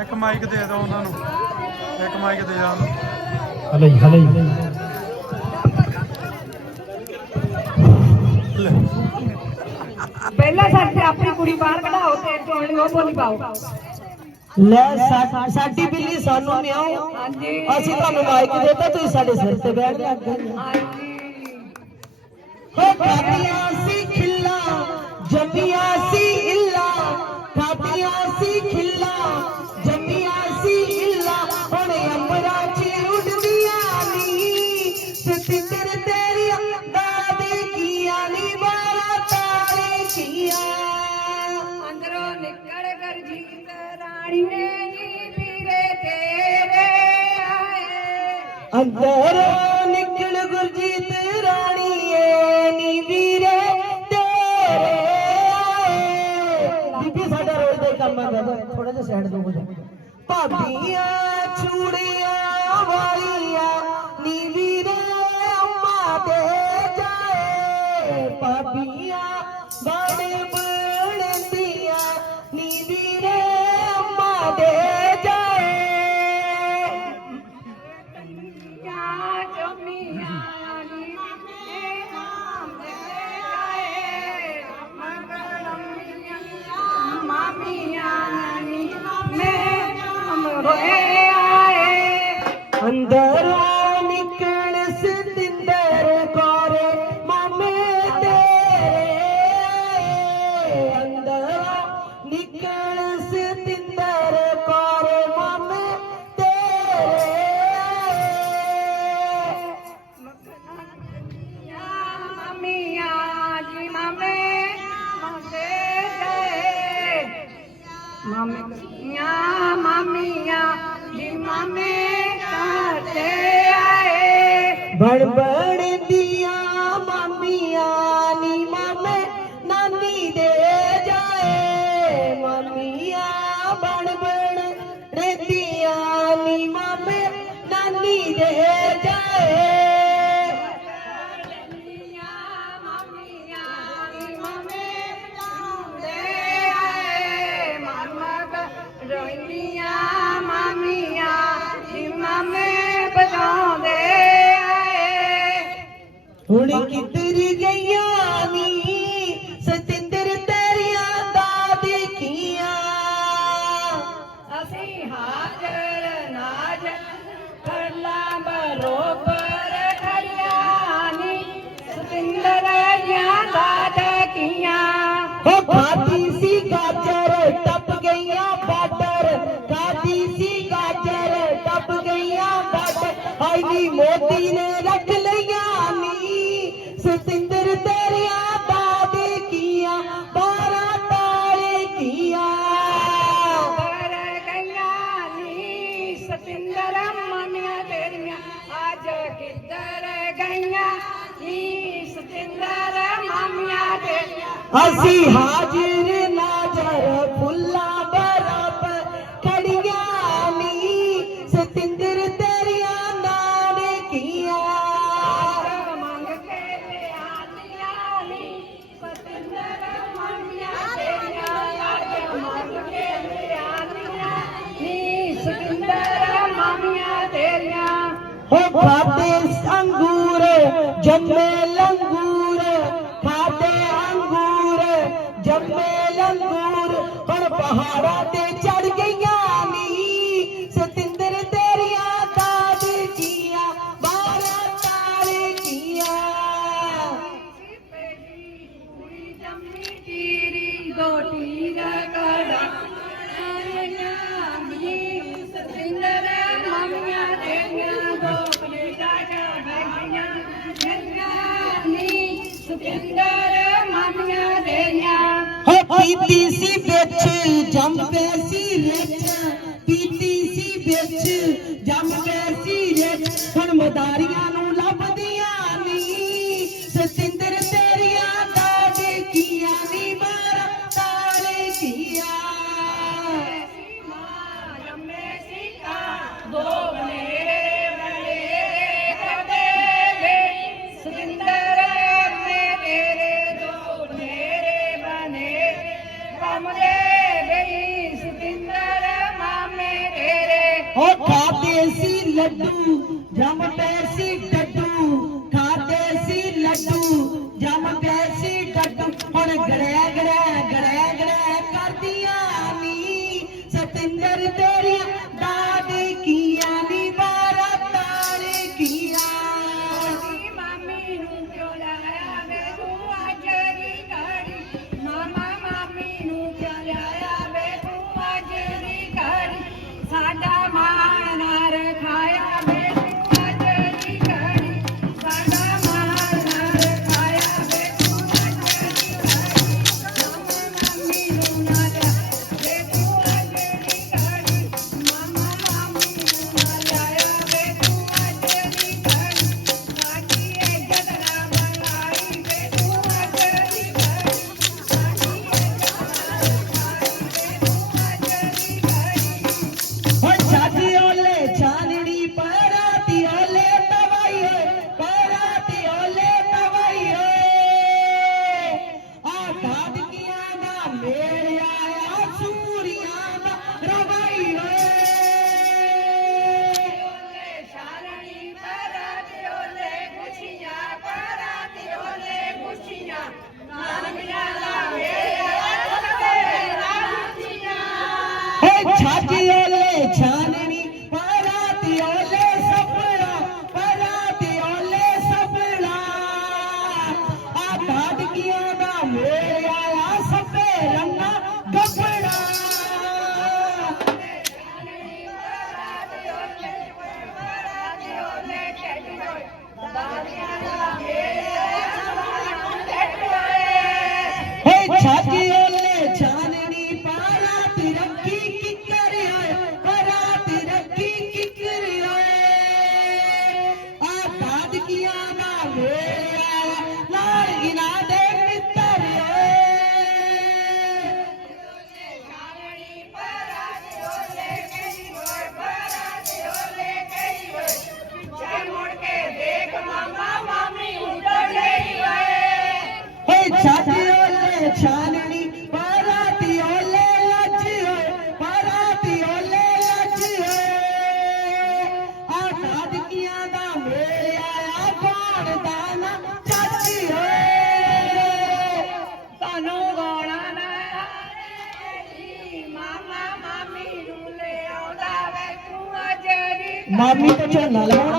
ਇੱਕ ਮਾਈਕ ਦੇ ਦਿਓ ਉਹਨਾਂ ਨੂੰ। ਇੱਕ ਮਾਈਕ ਦੇ ਜਾ ਹਲੇ ਹਲੇ ਪਹਿਲਾਂ ਸਾਡੇ ਆਪਣੀ ਕੁੜੀ ਬਾਹਰ ਕਢਾਓ ਤੇ ਚੋਣ ਉਹ ਬੋਲੀ ਪਾਓ। ਲੈ ਸਾਡੀ ਬਿੱਲੀ ਸਾਨੂੰ ਨਿਆਓ ਹਾਂਜੀ। ਅਸੀਂ ਤੁਹਾਨੂੰ ਮਾਈਕ ਦੇਤਾ ਤੁਸੀਂ ਸਾਡੇ ਸਿਰ ਤੇ ਬੈਠ ਗਏ ਹਾਂਜੀ। ਹੋ ਖਾਤੀਆਂ ਸੀ ਖਿੱਲਾ ਜੰਮੀਆਂ ਸੀ ਅੰਦਰੋਂ ਨਿਕਲ ਗੁਰਜੀਤ ਰਾਣੀਏ, ਨੀ ਵੀਰੇ ਤੇਰੇ ਬੀਬੀ, ਸਾਡਾ ਰੋਜ਼ ਦਾ ਕੰਮ ਹੈ ਥੋੜਾ ਜਿਹਾ ਸਾਈਡ ਦੋ ਹੋ ਭਾਬੀਆਂ, ਚੂੜੀਆਂ, ਵਾਲੀਆਂ, ਨੀ ਵੀਰੇ, ਅੰਮਾ ਦੇ ਜਾਏ। ਭਾਬੀਆਂ, ਬਾਣੇ ਬਣਦੀਆਂ ਨੀ ਵੀਰੇ, ਅੰਮਾ ਦੇ अंदर ਅਸੀਂ ਹਾਜ਼ਰ ਨਾਜ਼ਰ ਫੁੱਲਾਂ ਬਰਾਬਰ ਖੜੀਆਂ ਨੀ। ਸਤਿੰਦਰ ਤੇਰੀਆਂ ਨਾਲੇ ਕੀਆਂ ਮੰਗ ਕੇ ਲਿਆਂਦੀਆਂ ਨੀ। ਸਤਿੰਦਰ ਮੰਮੀਆਂ ਤੇਰੀਆਂ ਅੱਜ ਮੰਗ ਕੇ ਲਿਆਂਦੀਆਂ ਨੀ। ਸਤਿੰਦਰ ਮੰਮੀਆਂ ਤੇਰੀਆਂ। ਹੋ ਖਾਤੇ ਅੰਗੂਰ ਜੰਮੇ ਪੀਤੀ ਸੀ ਵਿੱਚ ਜੰਮ ਪੈ ਸੀ ਵਿੱਚ। ਪੀਤੀ ਸੀ ਵਿੱਚ ਜੰਮ ਪੈ ਸੀ ਵਿੱਚ। ਹੁਣ ਮਦਾਰੀਆਂ Yeah. 转哪来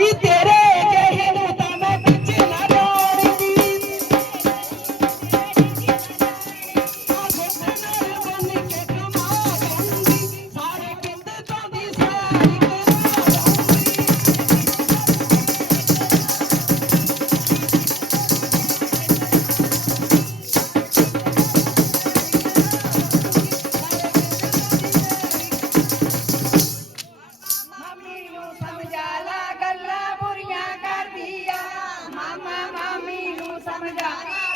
ਜਵਾਨੀਓ ਨੀ ਨੂੰ ਸਮਝਾ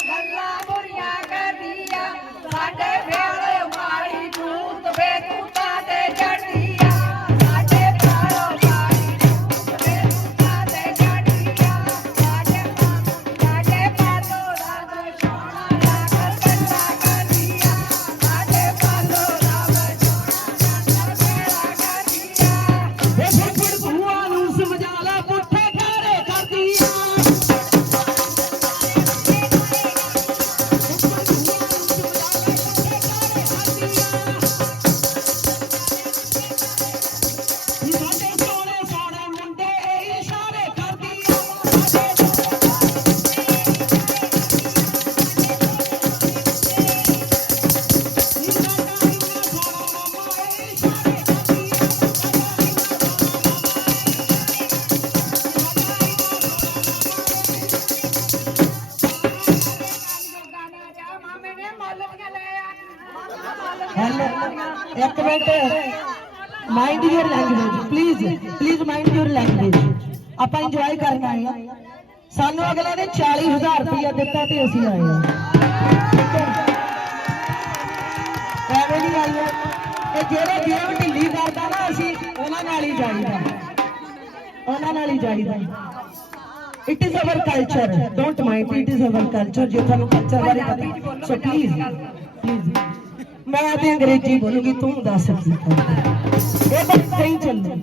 ਇੱਕ minute. Mind your language please please mind your language ਆਪਾਂ ਇੰਜੋਏ ਕਰਨ ਆਏ ਆ ਸਾਨੂੰ ਅਗਲੇ ਨੇ 40000 ਰੁਪਇਆ ਦਿੱਤਾ ਤੇ ਅਸੀਂ ਆਏ ਆ ਠੀਕ ਹੈ? ਐਵੇਂ ਨਹੀਂ ਆਈ ਆ ਇਹ ਗੇਮ ਢਿੱਲੀ ਕਰਦਾ ਨਾ, ਅਸੀਂ ਉਹਨਾਂ ਨਾਲ ਹੀ ਜਾਈਦਾ। ਉਹਨਾਂ ਨਾਲ ਹੀ ਜਾਈਦਾ। It is our culture don't mind it is our culture ਜੇ ਤੁਹਾਨੂੰ ਕਲਚਰ ਬਾਰੇ ਪਤਾ ਸੋ ਪਲੀਜ਼ ਪਲੀਜ਼ ਮੈਂ ਤੇ ਅੰਗਰੇਜ਼ੀ ਬੋਲੂਗੀ ਤੂੰ ਦੱਸ ਕੀ ਇਹ ਤਾਂ ਸਹੀ ਚੱਲੂ।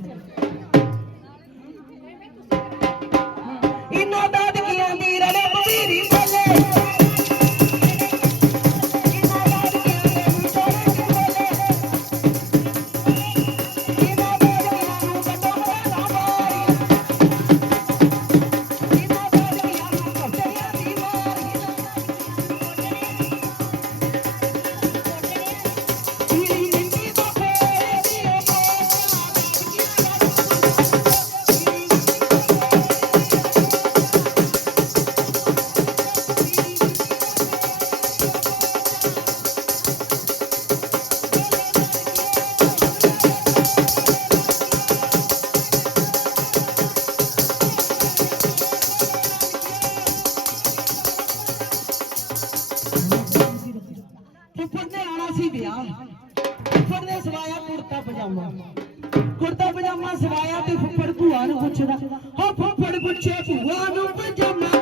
ਕੁੜਤਾ ਪਜਾਮਾ ਸਵਾਇਆ ਤੇ ਫੁੱਫੜ ਭੂਆ ਨੂੰ ਪੁੱਛਦਾ ਹੋ ਫੁੱਫੜ ਪੁੱਛੇ ਭੂਆ ਨੂੰ ਪਜਾਮਾ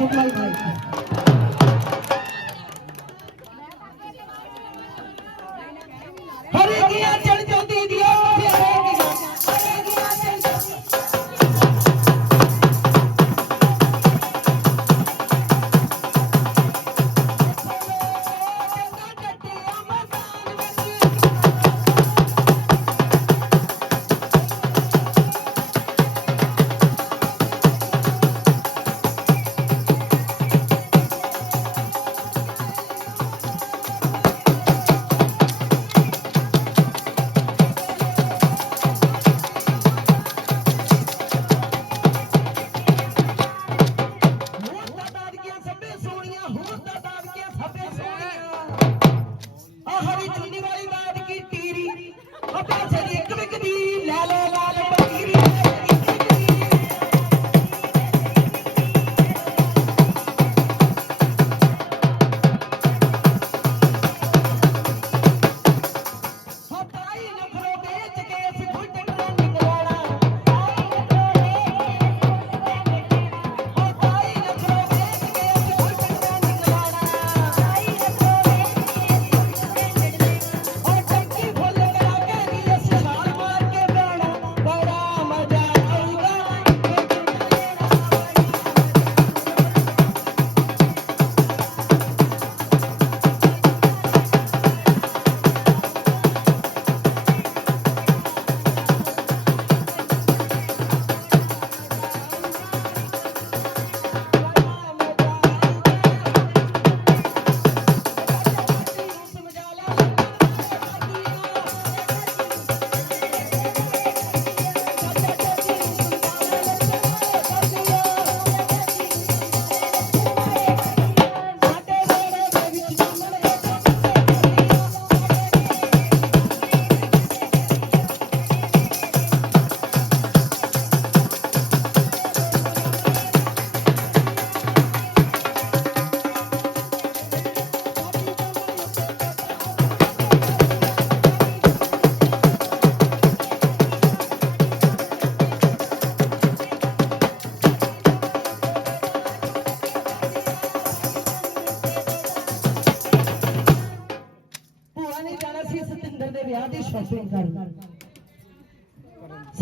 ਜੋ ਮਾਈਕ ਲਾਓ